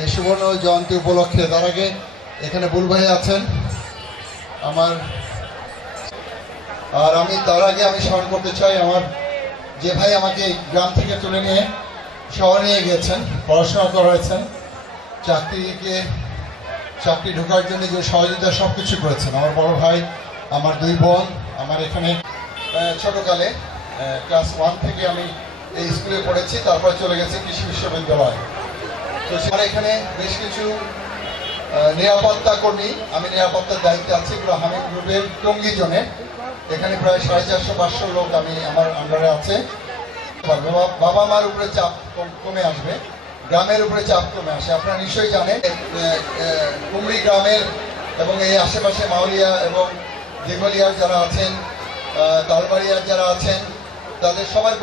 এই সুবর্ণ জয়ন্তী উপলক্ষে। তার আগে এখানে বুল ভাই আছেন আমার, আর আমি তার আগে আমি স্মরণ করতে চাই আমার যে ভাই আমাকে গ্রাম থেকে তুলে নিয়ে শহরে নিয়ে গিয়েছেন, পড়াশোনা করাইছেন, চাকরি ঢোকার জন্য যে সহযোগিতা সব কিছু করেছেন। আমার বড় ভাই, আমার দুই বোন, আমার এখানে ছোটকালে ক্লাস 1 থেকে আমি এই স্কুলে পড়েছি, তারপরে চলে গেছি কৃষি বিশ্ববিদ্যালয়। তো সেখানে এখানে বেশ কিছু নিরাপত্তা কর্মী, আমি নিরাপত্তার দায়িত্বে আছি পুরো হামিদ গ্রুপের টঙ্গী জোনে। এখানে প্রায় 450-500 লোক আমি আমার আন্ডারে আছে। বাবা মার উপরে চাপ কমে আসবে, গ্রামের উপরে চাপ কমে আসে। আপনারা নিশ্চয়ই জানেন কুমড়ি গ্রামের এবং এই আশেপাশে মাউলিয়া এবং দিঘলিয়ার যারা আছেন, তালবাড়িয়ার যারা আছেন, তাদের সবার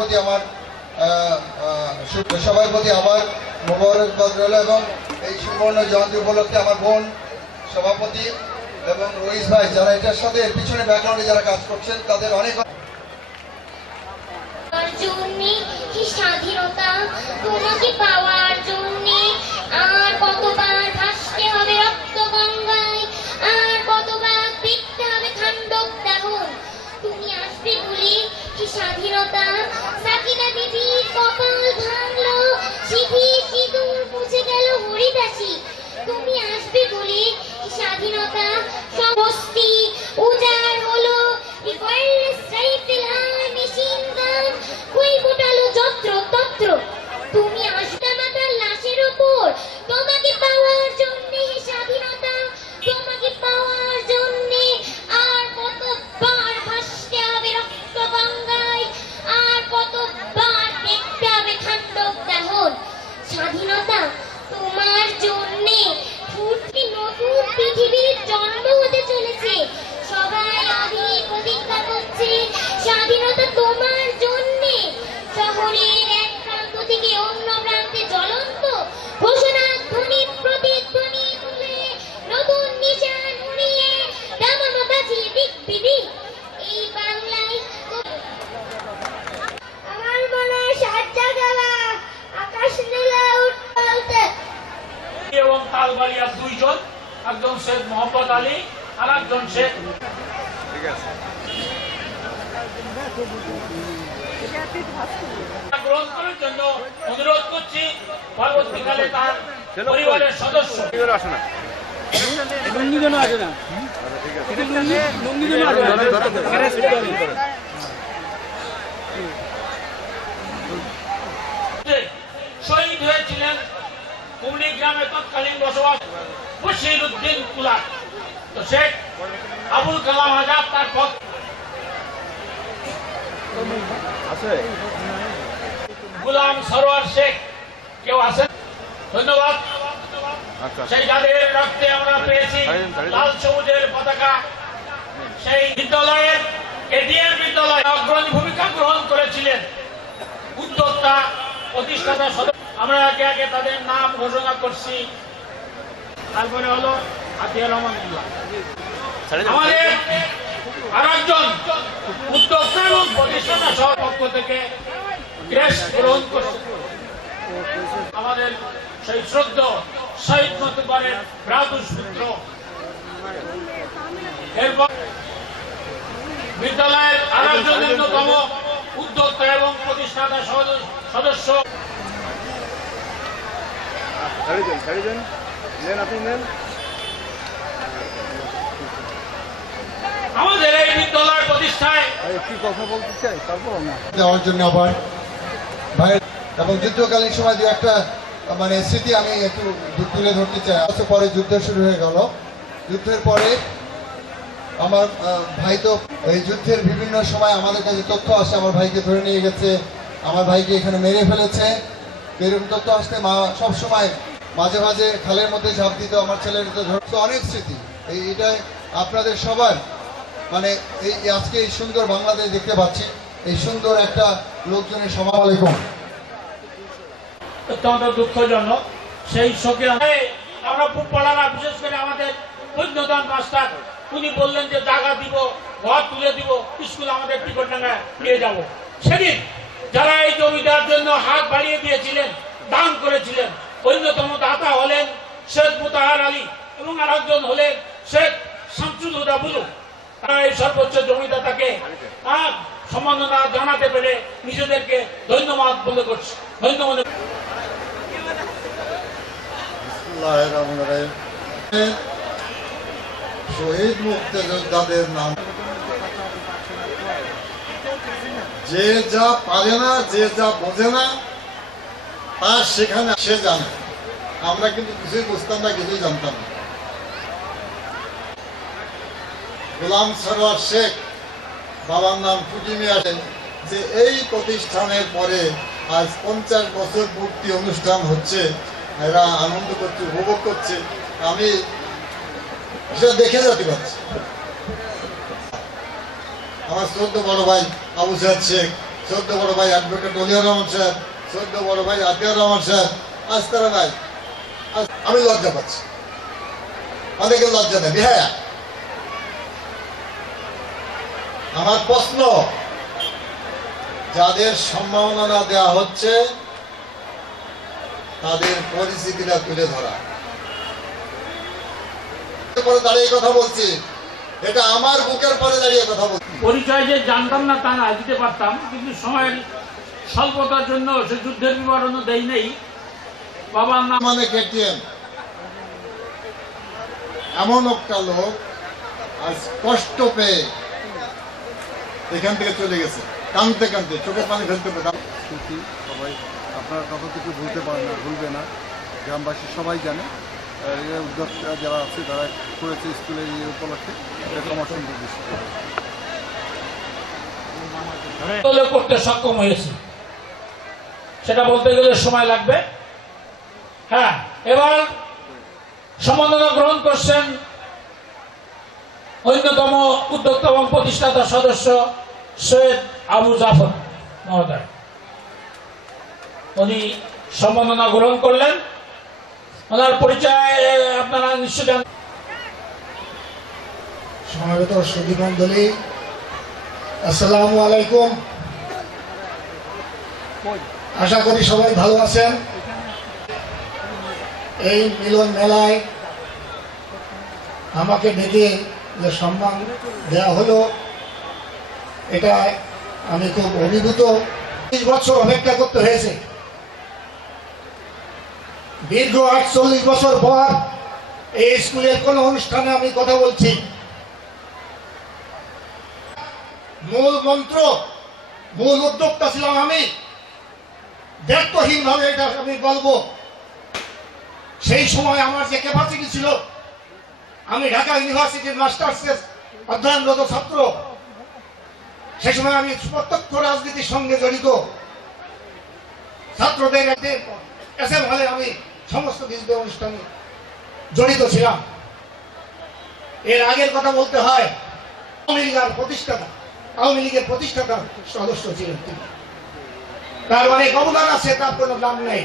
প্রতি আমার মোবারকবাদ রইল। এবং এই সুবর্ণ জয়ন্তী উপলক্ষে আমার বোন সভাপতি এবং রইস ভাই যারা এটার সাথে এর পিছনে ব্যাকগ্রাউন্ডে যারা কাজ করছেন তাদের অনেক স্বাধীনতা তোমাকে পাওয়ার জন্য আর কতবার ভাসতে হবে রক্ত গঙ্গায়, আর কতবার দেখতে হবে খান্ডব দাহন। তুমি আসবে বলে কি স্বাধীনতা সাকিনা দিদির কপাল ভাঙলো, শিথির সিঁদুর মুছে গেল হরিদাসী। তুমি আসবে বলে কি স্বাধীনতা সমস্তি উজাড় হলো, রিফাইলস রাইফেল আর মেশিন গান কই গোটালো যত্র তত্র। তুমি আসবে মাতার লাশের উপর তোমাকে পাওয়ার জন্য হে স্বাধীনতা, তোমাকে পাওয়ার জন্য আর কতবার ভাসতে হবে রক্ত গঙ্গায়, আর কতবার দেখতে হবে খান্ডব দাহন। স্বাধীনতা তোমার জন্য ফুটকি নতুন পৃথিবীর জন্ম হতে চলেছে। সবাই আবির প্রতিজ্ঞা করছে স্বাধীনতা তোমার জন্য। শহরের এক প্রান্ত থেকে অন্য প্রান্তে জ্বলন্ত ঘোষণা ধ্বনি প্রতিধ্বনি তুলে নতুন নিশান উড়িয়ে দামানো বাজিয়ে দিক বিদিক এই বাংলায়। আমার মনে সাজ্জা গেলা আকাশ নীলা উঠতে এবং তালবাড়িয়া দুইজন, একজন শেখ মোহাম্মদ আলী আর একজন শেখ। গ্রহণ করার জন্য অনুরোধ করছি। পরবর্তীকালে তার পরিবারের সদস্য শহীদ হয়েছিলেন কুমড়ি গ্রামে তৎকালীন বসবাস বশির উদ্দিন কুলার। তো শেখ আবুল কালাম আজাদ তার পথ গুলাম সরোয়ার শেখ কেউ আছেন? ধন্যবাদ। সেই যাদের রক্তে আমরা পেয়েছি লাল সবুজের পতাকা, সেই বিদ্যালয়ের এডিএম বিদ্যালয়ে অগ্রণী ভূমিকা গ্রহণ করেছিলেন উদ্যোক্তা প্রতিষ্ঠাতা সদস্য। আমরা একে একে তাদের নাম ঘোষণা করছি। তারপরে হলো আতিয়ার রহমানুল্লাহ, আমাদের আর একজন উদ্যোক্তা এবং প্রতিষ্ঠাতা সহ পক্ষ থেকে ক্রেস্ট গ্রহণ করছে আমাদের সেই শ্রদ্ধ শহীদ মতবারের ভ্রাতুষ্পুত্র। এরপর বিদ্যালয়ের আর একজন অন্যতম উদ্যোক্তা এবং প্রতিষ্ঠাতা সদস্য আমাদের এই বিদ্যালয় প্রতিষ্ঠায় একটি কথা বলতে চাই, তারপর দেওয়ার জন্য আবার ভাইয়ের এবং যুদ্ধকালীন সময় দু একটা স্মৃতি আমি একটু তুলে ধরতে চাই। পরে যুদ্ধ শুরু হয়ে গেল। যুদ্ধের পরে আমার ভাই তো এই যুদ্ধের বিভিন্ন সময় আমাদের কাছে তথ্য আসে, আমার ভাইকে ধরে নিয়ে গেছে, আমার ভাইকে এখানে মেরে ফেলেছে, এরকম তথ্য আসতে মা সবসময় মাঝে মাঝে খালের মধ্যে ঝাঁপ দিত, আমার ছেলের তো ধরতো। অনেক স্মৃতি এইটাই আপনাদের সবার এই আজকে এই সুন্দর বাংলাদেশ দেখতে পাচ্ছি, এই সুন্দর একটা লোকজনের সমাবেশন অত্যন্ত দুঃখজনক। সেই শোকে আমরা পড়ানা, বিশেষ করে আমাদের বৈদ্যদান মাস্টার, উনি বললেন যে জায়গা দিব, ঘর তুলে দিব, স্কুল আমাদের টিকটডাঙ্গা নিয়ে যাব। সেদিন যারা এই জমিটার জন্য হাত বাড়িয়ে দিয়েছিলেন, দান করেছিলেন, অন্যতম দাতা হলেন শেখ মুতাহার আলী এবং আরেকজন হলেন শেখ শামসুল হুদা বুলু। তারা এই সর্বোচ্চ জমিদাতাকে সম্মাননা জানাতে পেরে নিজেদেরকে ধন্যবাদ বলে করছে। ধন্যবাদ। শহীদ মুক্তিযোদ্ধাদের নাম যে যা পারে না, যে যা বোঝে না, তার সেখানে সে জানে। আমরা কিন্তু কিছুই বুঝতাম না, কিছুই জানতাম না। গোলাম সরোয়ার শেখ, বাবার নাম ফুটি মিয়া, যে এই প্রতিষ্ঠানের পরে আজ 50 বছর পূর্তি অনুষ্ঠান হচ্ছে, এরা আনন্দ করছে, উপভোগ করছে। আমি সেটা দেখে যেতে পারছি। আমার 14 বড় ভাই আবু সাহেদ শেখ, 14 বড় ভাই অ্যাডভোকেট অলিয়া রহমান সাহেব, 14 বড় ভাই আতিয়ার রহমান সাহেব, আজ তারা নাই। আমি লজ্জা পাচ্ছি, অনেকে লজ্জা নেই। হ্যাঁ, আমার প্রশ্ন, যাদের সম্মাননা দেওয়া হচ্ছে তাদের পরিস্থিতিটা তুলে ধরা। দাঁড়িয়ে কথা বলছি, এটা আমার বুকের পরে দাঁড়িয়ে কথা বলছি। পরিচয় যে জানতাম না তা না, দিতে পারতাম, কিন্তু সময়ের স্বল্পতার জন্য সে যুদ্ধের বিবরণও দেই নেই। বাবার নাম মানে কেটিএম, এমন একটা লোক আজ কষ্ট পেয়ে এখান থেকে চলে গেছে, কাঁদতে কাঁদতে, চোখের পানি ফেলতে পেতাম। সবাই আপনার কথা কিছু ভুলতে পারে না, ভুলবে না। গ্রামবাসী সবাই জানে, এই উদ্যোক্তা যারা আছে তারা করেছে স্কুলের এই উপলক্ষে, এটা আমার সুন্দর বিষয়। করতে সক্ষম হয়েছি, সেটা বলতে গেলে সময় লাগবে। হ্যাঁ, এবার সম্মাননা গ্রহণ করছেন অন্যতম উদ্যোক্তা এবং প্রতিষ্ঠাতা সদস্য সৈয়দ আবু জাফর মহোদয়। উনি সম্মাননা গ্রহণ করলেন। ওনার পরিচয় আপনারা নিশ্চয় জানেন। সমাবেত সুধীমণ্ডলী, আসসালামু আলাইকুম। আশা করি সবাই ভালো আছেন। এই মিলন মেলায় আমাকে ডেকে যে সম্মান দেওয়া হলো, এটা আমি খুব অভিভূত। 30 বছর অপেক্ষা করতে হয়েছে। দীর্ঘ 48 বছর পর এই স্কুলের কোন অনুষ্ঠানে আমি কথা বলছি। মূল মন্ত্র, মূল উদ্যোক্তা ছিলাম আমি। দায়িত্বহীন ভাবে এটা আমি বলবো। সেই সময় আমার যে ক্যাপাসিটি ছিল, আমি ঢাকা ইউনিভার্সিটির মাস্টার্সের অধ্যয়নরত ছাত্র। সেই সময় আমি প্রত্যক্ষ রাজনীতির সঙ্গে জড়িত। ছাত্রদের হলে আমি সমস্ত কিছু অনুষ্ঠানে জড়িত ছিলাম। এর আগের কথা বলতে হয়, আওয়ামী লীগের প্রতিষ্ঠাতা সদস্য ছিলেন তিনি। তার অনেক অবদান আছে, তার কোনো নাম নেই।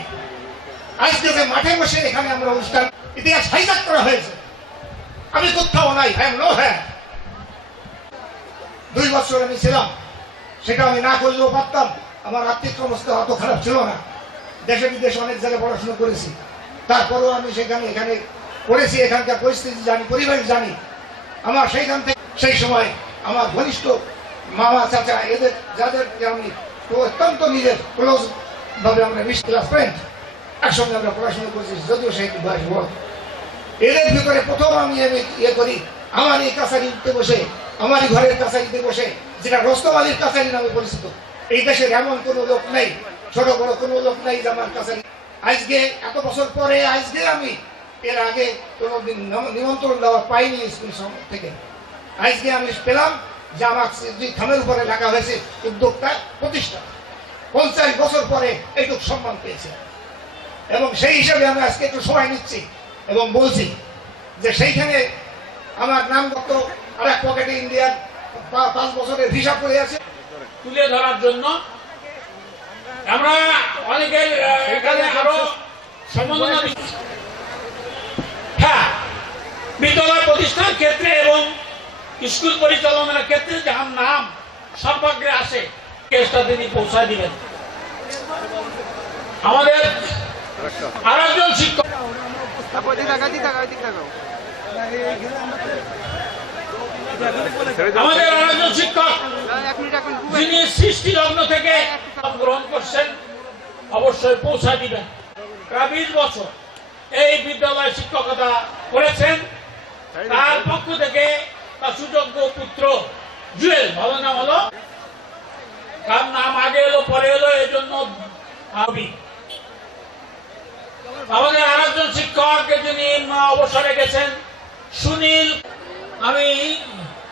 আজকে যে মাঠে বসে এখানে আমরা অনুষ্ঠান, ইতিহাস হাইজাক করা হয়েছে। আমি কোথাও নাই, হ্যাঁ 2 বছর আমি ছিলাম। সেটা আমি না করলেও পারতাম। আমার আর্থিক অবস্থা অত খারাপ ছিল না। দেশে বিদেশে অনেক জায়গায় পড়াশোনা করেছি। তারপরেও আমি এখানে পড়েছি, এখানকার পরিস্থিতি জানি, পরিবেশ জানি। আমার সেইখান থেকে সেই সময় আমার ঘনিষ্ঠ মামা, চাচা, এদের যাদেরকে আমি অত্যন্ত নিজের ক্লোজ ভাবে আমরা ক্লাস ফ্রেন্ড, একসঙ্গে আমরা পড়াশোনা করেছি, যদিও সেই বয়স বড়। এদের ভিতরে প্রথম আমি করি আমার এই কাছারিতে বসে, আমারই ঘরের কাছারিতে বসে, যেটা রোস্তম আলীর কাছারি নামে পরিচিত। এই দেশের এমন কোনো লোক নেই, ছোট বড় কোনো লোক নেই যে আমার কাছারি। আজকে এত বছর পরে আজকে আমি এর আগে কোনোদিন নিমন্ত্রণ দেওয়া পাইনি স্কুল থেকে। আজকে আমি পেলাম যে আমার থামের উপরে লেখা হয়েছে উদ্যোক্তা প্রতিষ্ঠা। 50 বছর পরে এইটুক সম্মান পেয়েছে। এবং সেই হিসাবে আমি আজকে একটু সময় নিচ্ছি এবং বলছি যে সেইখানে আমার নামগত আর এক পকেটে ইন্ডিয়ার 5 বছরের ভিসা পড়ে আছে। তুলে ধরার জন্য আমরা অনেকের এখানে আরো সম্মাননা। হ্যাঁ, বিদ্যালয় প্রতিষ্ঠার ক্ষেত্রে এবং স্কুল পরিচালনার ক্ষেত্রে যার নাম সর্বাগ্রে আসে, কেসটা তিনি পৌঁছায় দিবেন। আমাদের আর একজন শিক্ষক আমাদের আর একজন শিক্ষক যিনি সৃষ্টি লগ্ন থেকে গ্রহণ করছেন, অবশ্যই পৌঁছা দিবেন। প্রায় 20 বছর এই বিদ্যালয়ে শিক্ষকতা করেছেন। তার পক্ষ থেকে তার সুযোগ্য পুত্র জুয়েল, ভালো নাম হলো, তার নাম আগে এলো পরে এলো, এই জন্য আমাদের আর একজন শিক্ষক যিনি অবসরে গেছেন সুনীল। আমি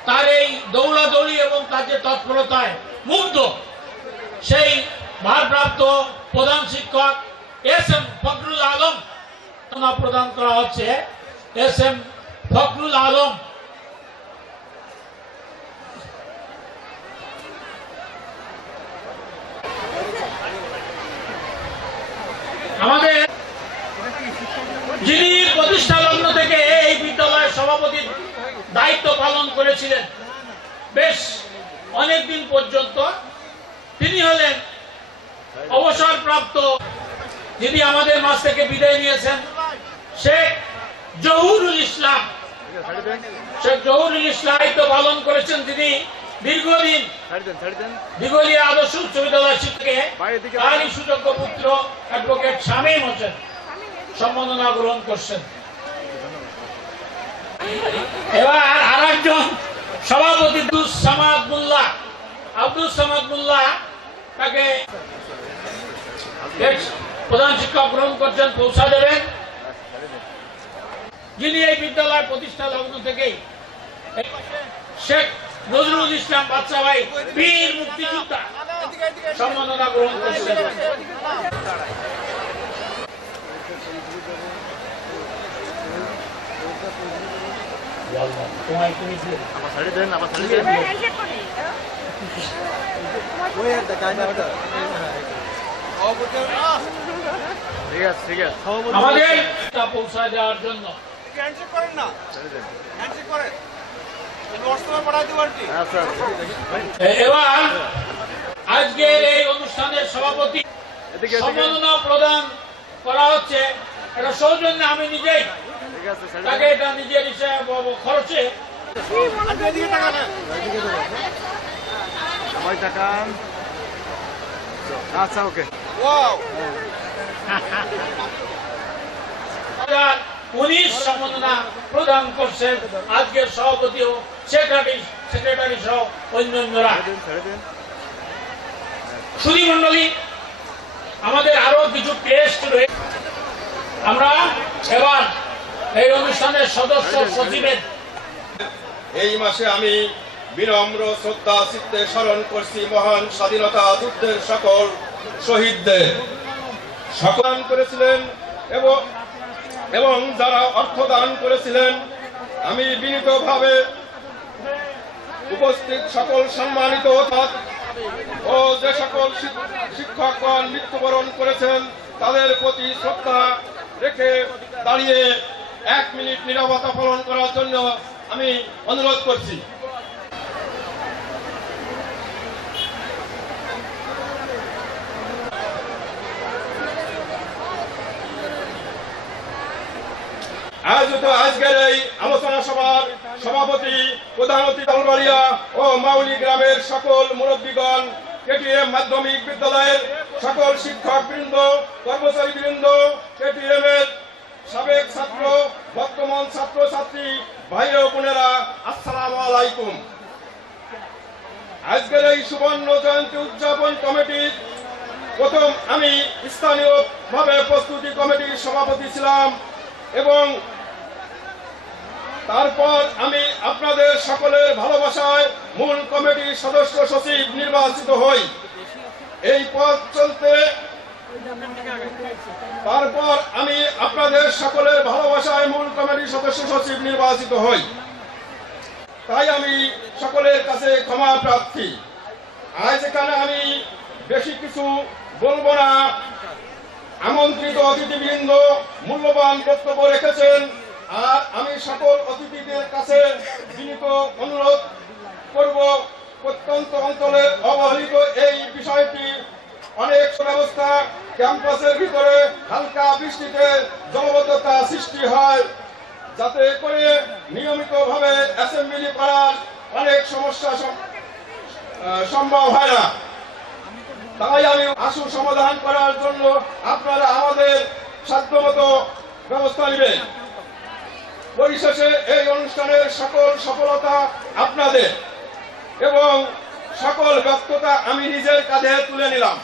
তার এই দৌড়াদৌড়ি এবং তার যে তৎপরতায় মুগ্ধ। সেই ভারপ্রাপ্ত প্রধান শিক্ষক এস.এম. ফখরুল আলম প্রদান করা হচ্ছে। এস.এম. ফখরুল আলম। আমাদের যিনি প্রতিষ্ঠা লগ্ন থেকে এই বিদ্যালয়ের সভাপতির দায়িত্ব পালন করেছিলেন বেশ অনেকদিন পর্যন্ত, তিনি হলেন অবসরপ্রাপ্ত, যিনি আমাদের মাঝ থেকে বিদায় নিয়েছেন, শেখ জহুরুল ইসলাম। শেখ জহুরুল ইসলাম দায়িত্ব পালন করেছেন তিনি দীর্ঘদিন দিঘলিয়া আদর্শ উচ্চ বিদ্যালয় শিক্ষকে। তারই সুযোগ্য পুত্র অ্যাডভোকেট শামীম হোসেন সম্মাননা গ্রহণ করছেন। এবার আর একজন সভাপতি আব্দুল সামাদ মোল্লা তাকে প্রধান শিক্ষক গ্রহণ করছেন, পৌঁছা দেবেন, যিনি এই বিদ্যালয় প্রতিষ্ঠা লগ্ন থেকেই। শেখ নজরুল ইসলাম বাচ্চা ভাই বীর মুক্তিযোদ্ধা সম্মাননা গ্রহণ করছেন। আমাদের পৌঁছা দেওয়ার জন্য এবার আজকের এই অনুষ্ঠানের সভাপতি সম্মাননা প্রদান করা হচ্ছে। এটা সৌজন্যে আমি নিজেই তাকে এটা নিজের খরচে আচ্ছা, ওকে। 19 সম্মাননা প্রদান করছেন আজকের সভাপতি ও সেক্রেটারি সহ অন্যান্যরা। সুধী মন্ডলী, আমাদের আরো কিছু টেস্ট রয়েছে। আমরা এবার এই অনুষ্ঠানের সদস্য সচিবের এই মাসে আমি বিনম্র শ্রদ্ধা চিত্তে স্মরণ করছি মহান স্বাধীনতা যুদ্ধের সকল শহীদদের। সকল করেছিলেন এবং যারা অর্থ দান করেছিলেন, আমি বিনীতভাবে উপস্থিত সকল সম্মানিত ও যে সকল শিক্ষকগণ মৃত্যুবরণ করেছেন তাদের প্রতি শ্রদ্ধা রেখে দাঁড়িয়ে 1 মিনিট নীরবতা পালন করার জন্য আমি অনুরোধ করছি। আজকের এই আলোচনা সভার সভাপতি প্রধান অতিথি তালবাড়িয়া ও মাউলি গ্রামের সকল মুরব্বীগণ, কেটিএম মাধ্যমিক বিদ্যালয়ের সকল শিক্ষক বৃন্দ, কর্মচারী বৃন্দ, কেটিএম এর সাবেক ছাত্র, বর্তমান ছাত্র ছাত্রী ভাই ও বোনেরা, আসসালামু আলাইকুম। আজকের এই সুবর্ণ জয়ন্তী উদযাপন কমিটির প্রথম আমি স্থানীয়ভাবে প্রস্তুতি কমিটির সভাপতি ছিলাম এবং তারপর আমি আপনাদের সকলের ভালোবাসায় মূল কমিটির সদস্য সচিব নির্বাচিত হই। এই পথ চলতে তারপর আমি আপনাদের সকলের ভালোবাসায় মূল কমিটির সদস্য সচিব নির্বাচিত হই। তাই আমি সকলের কাছে ক্ষমা প্রার্থী। আজ এখানে আমি বেশি কিছু বলবো না। আমন্ত্রিত অতিথিবৃন্দ মূল্যবান বক্তব্য রেখেছেন, আর আমি সকল অতিথিদের কাছে বিনীত অনুরোধ করব প্রত্যন্ত অঞ্চলের অবহেলিত এই বিষয়টি অনেক ব্যবস্থা, ক্যাম্পাসের ভিতরে হালকা বৃষ্টিতে জলবদ্ধতা সৃষ্টি হয়, যাতে করে নিয়মিতভাবে অ্যাসেম্বলি করার অনেক সমস্যা সম্ভব হয় না। তাই আমি আশু সমাধান করার জন্য আপনারা আমাদের সাধ্যমতো ব্যবস্থা নেবেন। পরিশেষে এই অনুষ্ঠানের সকল সফলতা আপনাদের এবং সকল ব্যর্থতা আমি নিজের কাঁধে তুলে নিলাম।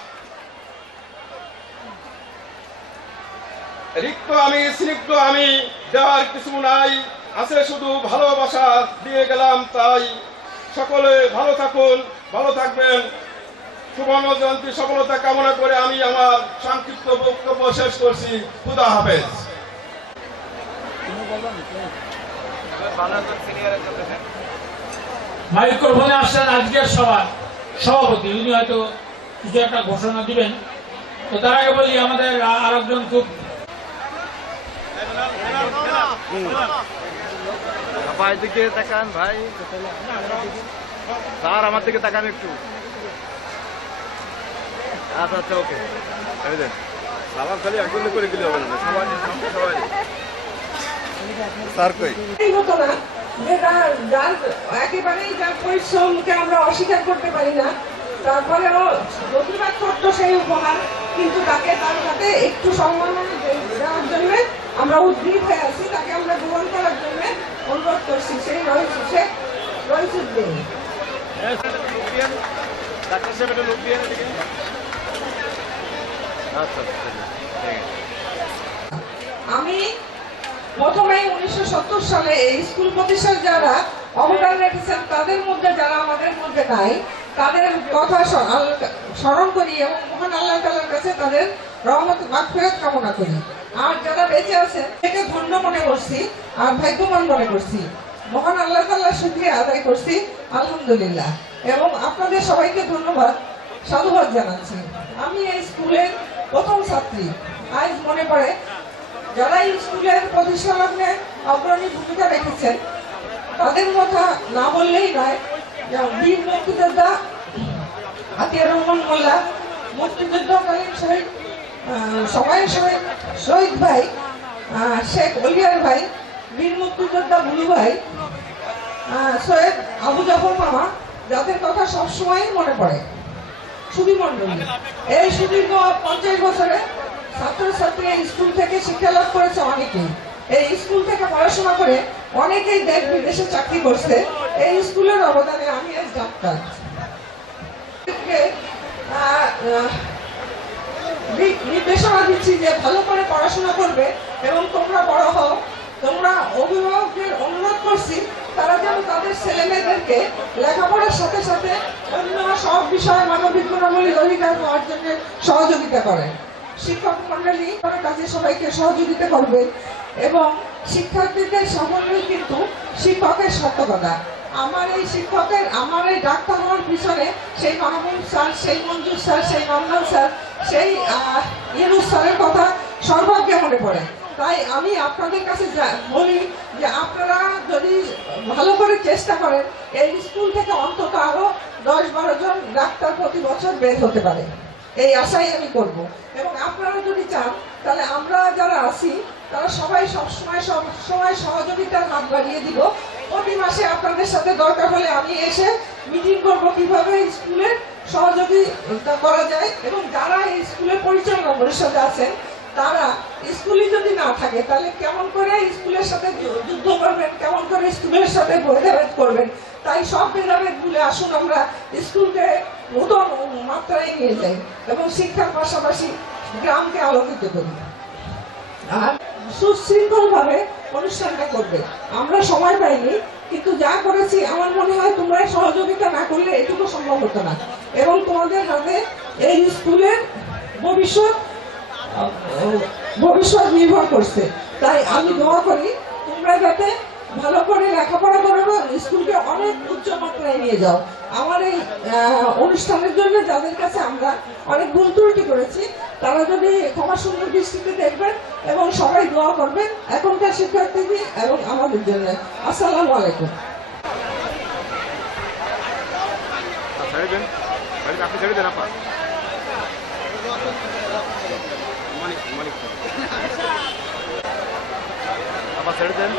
রিক্ত আমি, স্নিগ্ধ আমি, দেওয়ার কিছু নাই, আছে শুধু ভালোবাসা দিয়ে গেলাম। তাই সকলে ভালো থাকুন, ভালো থাকবেন। সুবর্ণ জয়ন্তী সফলতা কামনা করে আমি আমার সংক্ষিপ্ত বক্তব্য শেষ করছি। খুদা হাফেজ। মাইক্রোফোনে আসছেন আজকের সভার সভাপতি, উনি হয়তো কিছু একটা ঘোষণা দিবেন। তো তার আগে বলি আমাদের আরেকজন খুব ভাই দিকে তাকান, ভাই স্যার আমার দিকে তাকান একটু। আচ্ছা আচ্ছা, ওকে। সালাম খালি একজন করে দিলে হবে না, সবাই স্যার কই এই হতো না যে যার একেবারেই যার পরিশ্রমকে আমরা অস্বীকার করতে পারি না, তারপরেও প্রতিবাদ করতো সেই উপহার, কিন্তু তাকে তার সাথে একটু সম্মাননা দেওয়ার জন্য আমরা উদ্গ্রীব হয়ে আছি, তাকে আমরা গ্রহণ করার জন্য অনুরোধ করছি। সেই রইসুদ্দিন। ডাক্তার সাহেব একটা লোক দিয়ে এদিকে। আচ্ছা ঠিক আছে। আমি প্রথমে 1970 সালে এই স্কুল প্রতিষ্ঠান যারা অবদান রেখেছেন তাদের মধ্যে, যারা আমাদের মধ্যে নাই, তাদের কথা স্মরণ করি এবং মহান আল্লাহ তাআলার কাছে তাদের রহমত মাগফিরাত কামনা করি। আর যারা বেঁচে আছে থেকে ধন্য মনে করছি আর ভাগ্যবান মনে করছি। মহান আল্লাহ তাআলার শুকরিয়া আদায় করছি, আলহামদুলিল্লাহ। এবং আপনাদের সবাইকে ধন্যবাদ, সাধুবাদ জানাচ্ছি। আমি এই স্কুলের প্রথম ছাত্রী। আজ মনে পড়ে যারা এই স্কুলের প্রতিষ্ঠা লগ্নে অগ্রণী ভূমিকা রেখেছেন তাদের কথা না বললেই নয়। বীর মুক্তিযোদ্ধা আতিয়ার রহমান মোল্লা, মুক্তিযুদ্ধকালীন সময়ের শহীদ ভাই শেখ অলিয়ার ভাই, বীর মুক্তিযোদ্ধা বুলু ভাই, সৈয়দ আবু জাফর মামা, যাদের কথা সবসময় মনে পড়ে। সুধীমণ্ডলী, এই সুদীর্ঘ 50 বছরে ছাত্রছাত্রী এই স্কুল থেকে শিক্ষা লাভ করেছে অনেকেই। এই স্কুল থেকে পড়াশোনা করে অনেকেই দেশ বিদেশে চাকরি করছে। এই স্কুলের অবদানে আমি আজ ডাক্তার। নির্দেশনা দিচ্ছি যে ভালো করে পড়াশোনা করবে এবং তোমরা বড় হও। তোমরা অভিভাবকদের অনুরোধ করছি তারা যেন তাদের ছেলে মেয়েদেরকে লেখাপড়ার সাথে সাথে অন্য সব বিষয়ে মানবিক গুণাবলীর অধিকার পাওয়ার জন্য সহযোগিতা করেন। শিক্ষক মন্ডলী কাজে সবাইকে সহযোগিতা করবে এবং শিক্ষার্থীদের সাফল্যই কিন্তু শিক্ষকের সার্থকতা। আমার এই ডাক্তার হওয়ার পিছনে সেই মাহমুদ স্যার, সেই মঞ্জুর স্যার, সেই মান্নান স্যার, সেই ইউনুস স্যারের কথা সর্বাগ্যে মনে পড়ে। তাই আমি আপনাদের কাছে বলি যে আপনারা যদি ভালো করে চেষ্টা করেন এই স্কুল থেকে অন্তত আরো 10-12 জন ডাক্তার প্রতি বছর বের হতে পারে, এই আশাই আমি করব। এবং আপনারা যদি চান তাহলে আমরা যারা আছি তারা সবাই সবসময় সহযোগিতার হাত বাড়িয়ে দিব। প্রতি মাসে আপনাদের সাথে দরকার হলে আমি এসে মিটিং করব কিভাবে স্কুলের সহযোগিতা করা যায়। এবং যারা এই স্কুলের পরিচালনা পরিষদে আছেন তারা স্কুলে যদি না থাকে তাহলে কেমন করে স্কুলের সাথে যুদ্ধ করবেন, কেমন করে স্কুলের সাথে ভেদাভেদ করবেন। তাই সব ভেদাভেদ ভুলে আসুন আমরা স্কুলকে নতুন মাত্রায় নিয়ে যাই এবং শিক্ষার পাশাপাশি গ্রামকে আলোকিত করি। আর সুশৃঙ্খল ভাবে অনুষ্ঠানটা করবে। আমরা সময় পাইনি, কিন্তু যা করেছি আমার মনে হয় তোমরা সহযোগিতা না করলে এটুকু সম্ভব হতো না। এবং তোমাদের হাতে এই স্কুলের ভবিষ্যৎ নির্ভর করছে। তাই আমি দোয়া করি তোমরা যাতে ভালো করে লেখাপড়া করো, স্কুলকে অনেক উচ্চ মাত্রায় নিয়ে যাও। আমার এই অনুষ্ঠানের জন্য যাদের কাছে আমরা অনেক ভুল ত্রুটি করেছি তারা যদি ক্ষমা সুন্দর দৃষ্টিতে দেখবেন এবং সবাই দোয়া করবেন এখনকার শিক্ষার্থী এবং আমাদের জন্য। আসসালামু আলাইকুম। আপনি ছেড়ে দেন আপা। আবার ছেড়ে দেন।